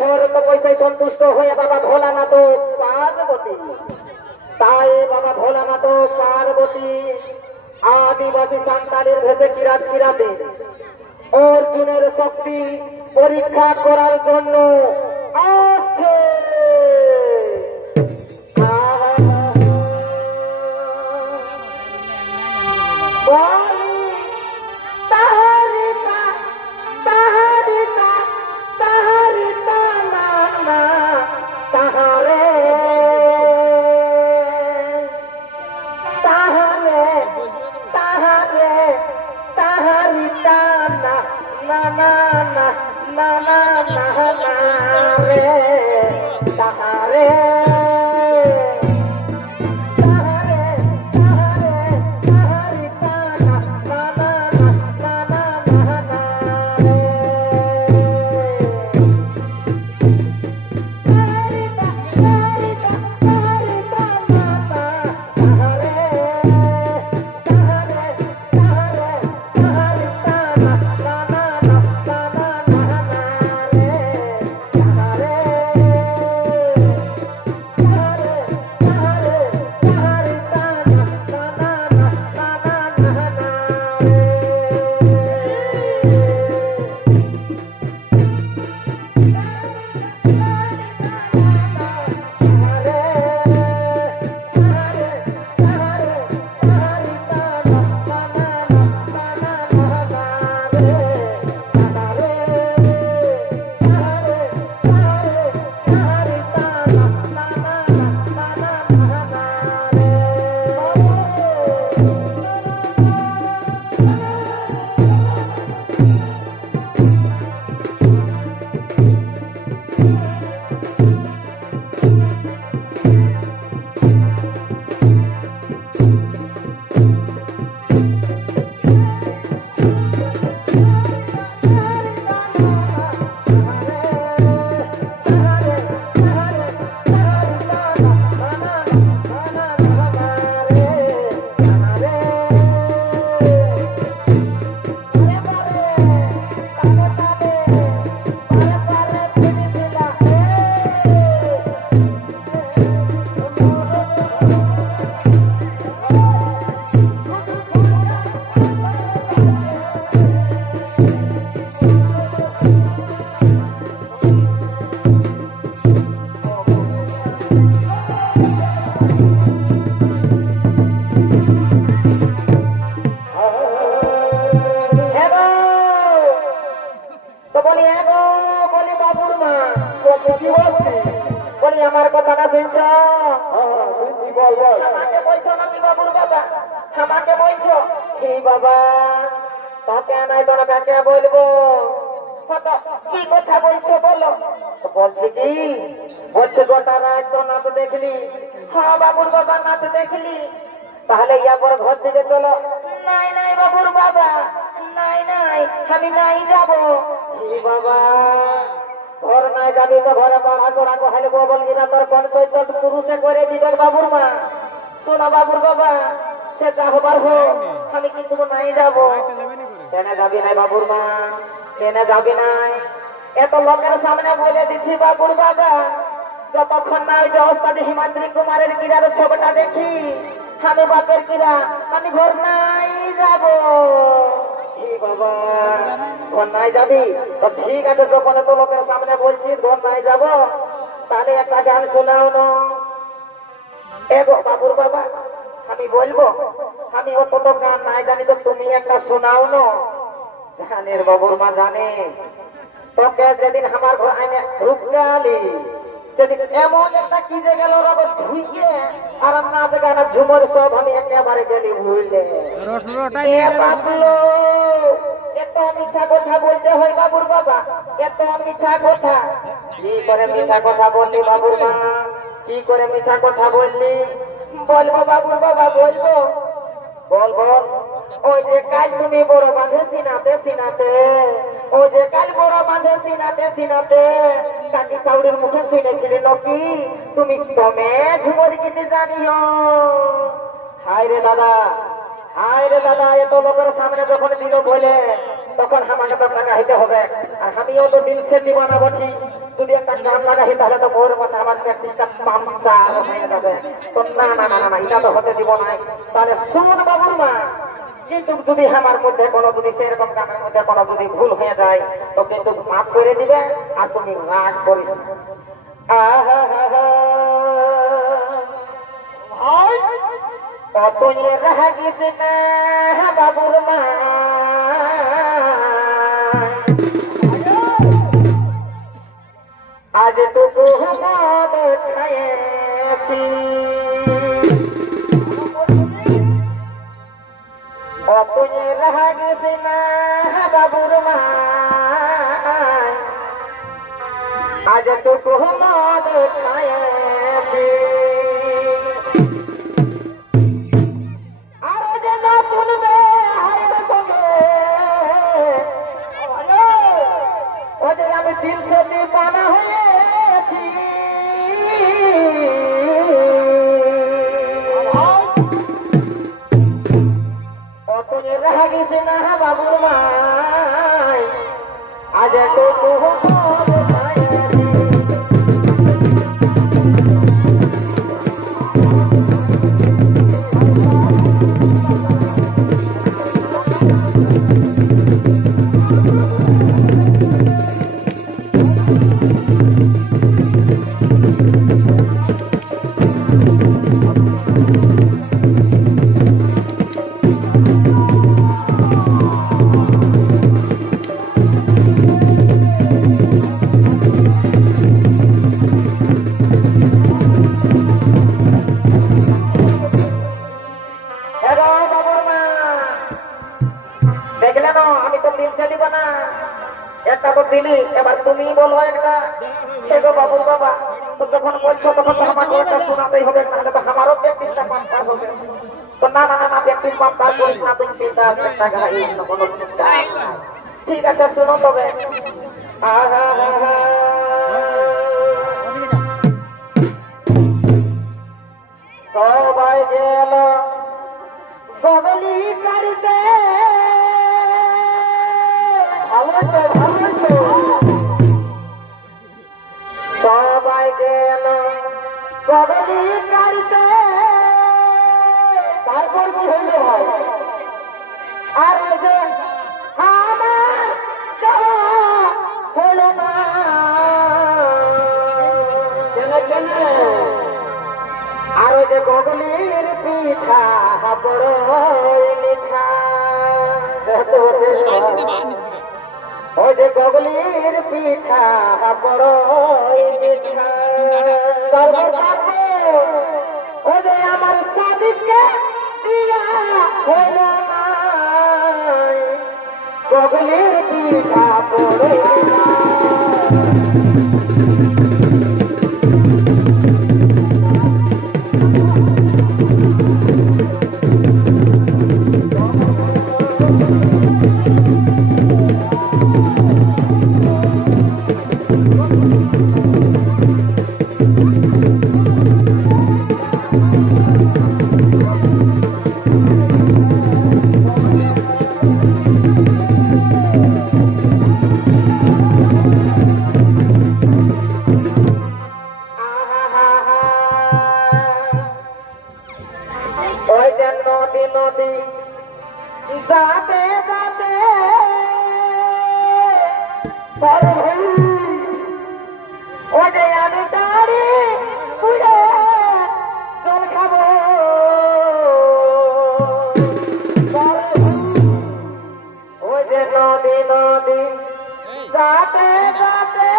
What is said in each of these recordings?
কঠোর তপস্যায় সন্তুষ্ট হয়ে বাবা ভোলানাথ পার্বতী, তাই বাবা ভোলানাথ পার্বতী আদিবাসী সান্তালের ভেসে কিরাত কিরাতে অর্জুনের শক্তি পরীক্ষা করার জন্য আসছে। আমার কথাটা শুনছ? আমাকে বলছো নাকি বাবুর বাবা? আমাকে বলছো? এই বাবা তাকে নাই তোরা কাকে বলবো? কি কথা বলছো বলো? বলছি কি, বলছে গোটা রাত তো নাচ দেখলি। হ্যাঁ বাবুর বাবা নাচ দেখলি। তাহলে ইয়ারপর ঘর থেকে চলো। নাই নাই বাবুর বাবা, নাই নাই, আমি নাই যাবো। এই বাবা ঘর নাই যাবি তো ঘরে পড়াশোনা কহাইলে বল কিনা তোর কোন চৈত্র পুরুষে করে দিবেন বাবুর মা। শোনা বাবুর বাবা, সে যা হবার হোক, আমি কিন্তু নাই যাবো। কেন যাবি নাই বাবুর মা? কেন যাবি নাই? এত লোকের সামনে বলে দিচ্ছি বাবুর বাবা, যতক্ষণ না ওই যে ওস্তাদ হিমাদ্রি কুমারের কিরার ছবিটা দেখি, আমি বাপের কিরা, আমি ঘর নাই যাবো। বাবা ঘর নাই যাবি তো ঠিক আছে, যখন তো লোকের সামনে বলছিস ঘর নাই যাব, তাহলে একটা গান শোনাও না। এগো বাবুর বাবা, আমি বলবো, আমি অত তো গান নাই জানি, তো তুমি একটা শোনাও না। জানের বাবুর মা জানে, তোকে যেদিন আমার ঘর আইনে ঢুকালি, সেদিন এমন একটা কি যে গেল রবট ঢুকে, আর নাচ গানা ঝুমর সব আমি একেবারে গেলি ভুললে। এত মিছা কথা বলতে হয় বাবুর বাবা, এত মিছা কথা। কি করে মিছা কথা বললি বাবুর মা? কি করে মিছা কথা বললি? বলবো বাবুর বাবা, বলবো। বল বল। ওই যে কাল তুমি বড় বাঁধে সিনাতে সিনাতে, ওই যে কাল বড় বাঁধে সিনাতে সিনাতে কাকি সাউরির মুখে শুনেছিলে নাকি তুমি দমে ঝুমর গীতে জানিও। হায় রে দাদা, হায় রে দাদা, এত লোকের সামনে যখন দিল বলে, তখন আমাকে তো টাকা হইতে হবে, আর আমিও তো দিল সে দিবানা বটি। যদি একটা গান লাগাই তাহলে তো বউর মধ্যে আমার প্র্যাকটিসটা পাঞ্চার হয়ে যাবে। তো না না না না এটা তো হতে দিব না। তাহলে শুনুন বাবুর মা, কিন্তু যদি আমার মধ্যে কোনো যদি সেরকম গানের মধ্যে কোনো যদি ভুল হয়ে যায় তো কিন্তু মাফ করে দিবে, আর তুমি রাগ করিস না। তুই রাগিস না বাবুর মা, আজ টুকু মদ খাইছি, তুই রাগিস না বাবুর মা, আজ টুকু মদ খাইছি। আমি দিল সে দিবানা হয়েছি, কত রাগিস না বাবুর মাই, আজ তো দিলি। এবার তুমি বলো একটা, দেখো বাবুর বাবা তো যখন বলছো তখন তো আমাকে একটা শোনাতেই হবে, নাহলে তো আমারও প্র্যাকটিসটা পাম্প হবে। তো না না না প্র্যাকটিস পাম্প করিস না, তুমি চিন্তা একটা কোনো চিন্তা। ঠিক আছে শুনো তবে, সবাই গেল সবলি কারিতে, সবাই গেল কবলি কারিতে, তারপর কি হইল ভাই? আর যে আমার হল না আর যে গগলির পিঠা বড় মিঠা, ওই যে গগলির পিঠা বড় মিঠা, ওই যে আমার সাদিককে দিয়া হইল না, গগলির পিঠা বড় যাতে যাতে ওই যে আমি তারি পুড়ে জল খাবো, ওই যে নদী নদী যাতে যাতে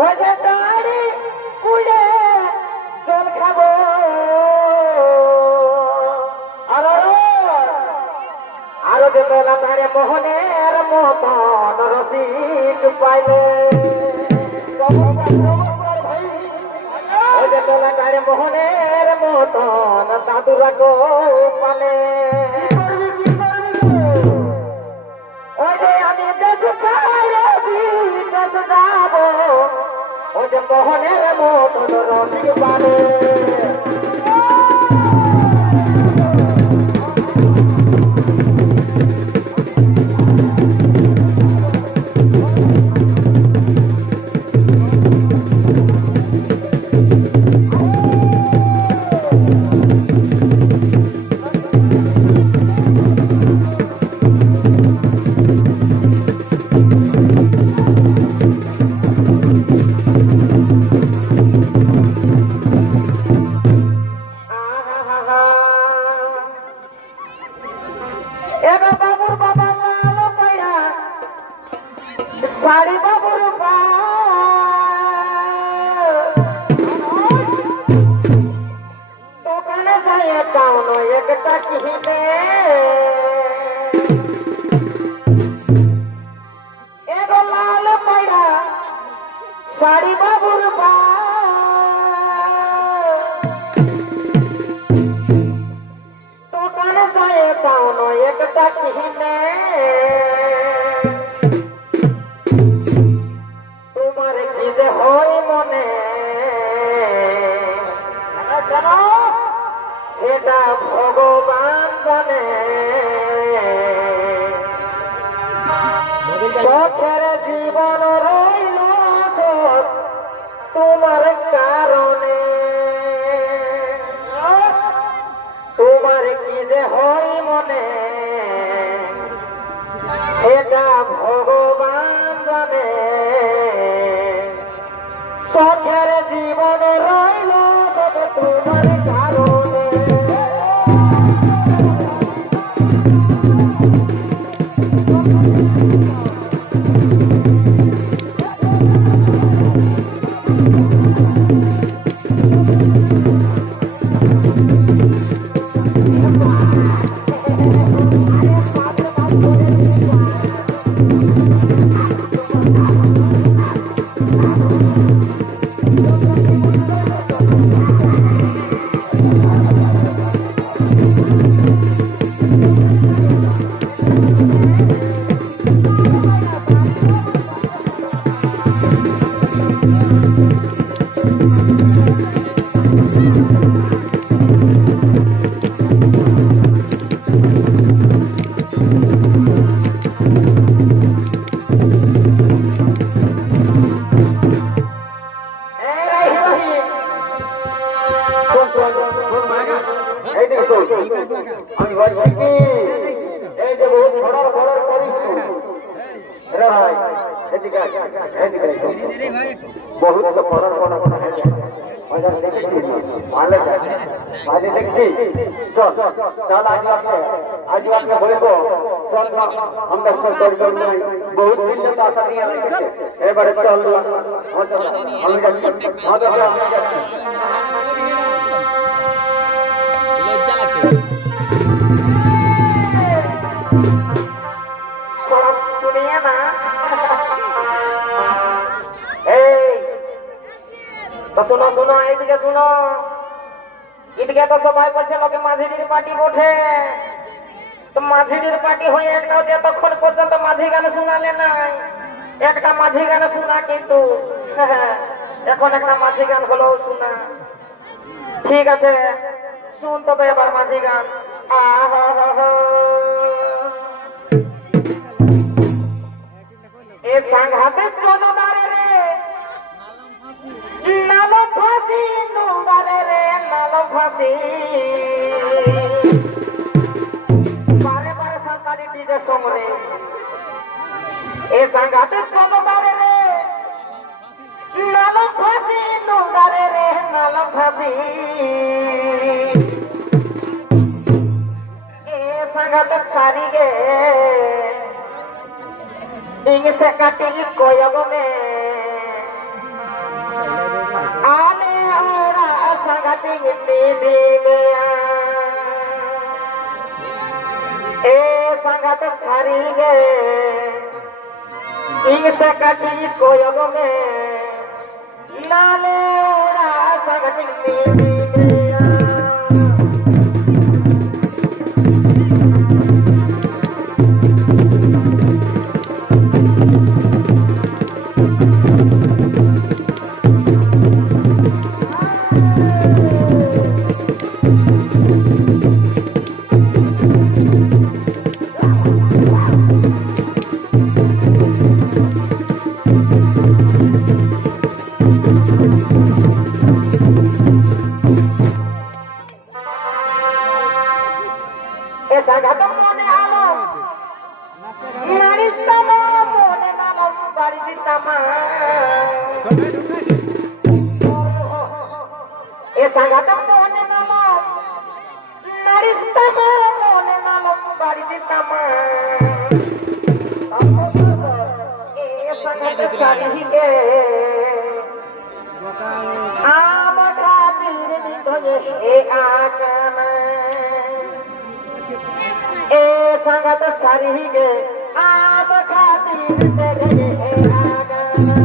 ওই যে তারি পুড়ে জল খাবো, আরো যে মেলা তারে মোহনের মতন রসিক পাইলে, ওই যে মেলা তারে মোহনের মতন দাদুরা গো পালে, ওই যে আমি দেশ দেশ যাব, ওই যে মোহনের মতন রসিক পালে। শাড়ি বাবুর দোকানে যাই কাউন একটা কিনে এগো লাল পাইরা শাড়ি বাবুর দোকানে যাই কাউন একটা কিনে তোমার কি যে হয় মনে সেটা ভগবান জানে শখের জীবন রইল তোমার কারণে তোমার কি যে হয় মনে সেটা ভগবান জানে শখের জীবন রইল তোমার কারণে बहुत দেখছি চল চল আজ বলব চল আমরা বহুত দিন আশা নিয়ে এবারে চল আমি যাচ্ছি শুনিয়ে না তো শোনো শোনো এইদিকে শোনো এদিকে তো সবাই বলছে লোকে মাঝিটির পার্টি ওঠে তো মাঝিটির পার্টি হয়ে একটা যতক্ষণ পর্যন্ত মাঝি গান শোনালে নাই একটা মাঝি গান শোনা কিন্তু এখন একটা মাঝি গান হলো শোনা ঠিক আছে শুন তবে এবার মাঝি গান এ সাংঘাতে চলদারে রে নালম ফাঁসি নোংরে রে নালম ফাঁসি বারে বারে সরকারি ডিজে সমরে এ সাংঘাতে চলদারে রে নালম ফাঁসি নোংরে রে নালম ফাঁসি এ সাংঘাতে সারি গে ইংসে কাটি কয়গ মে आने ओरा संगति दीदी ए संगत सारी गे इनसे कटी कोयोग में नाले ओरा संगति दीदी সারিকে আম খাতির নিতয়ে হে আকামা এ সঙ্গত সারিকে আম খাতির নিতয়ে হে আকামা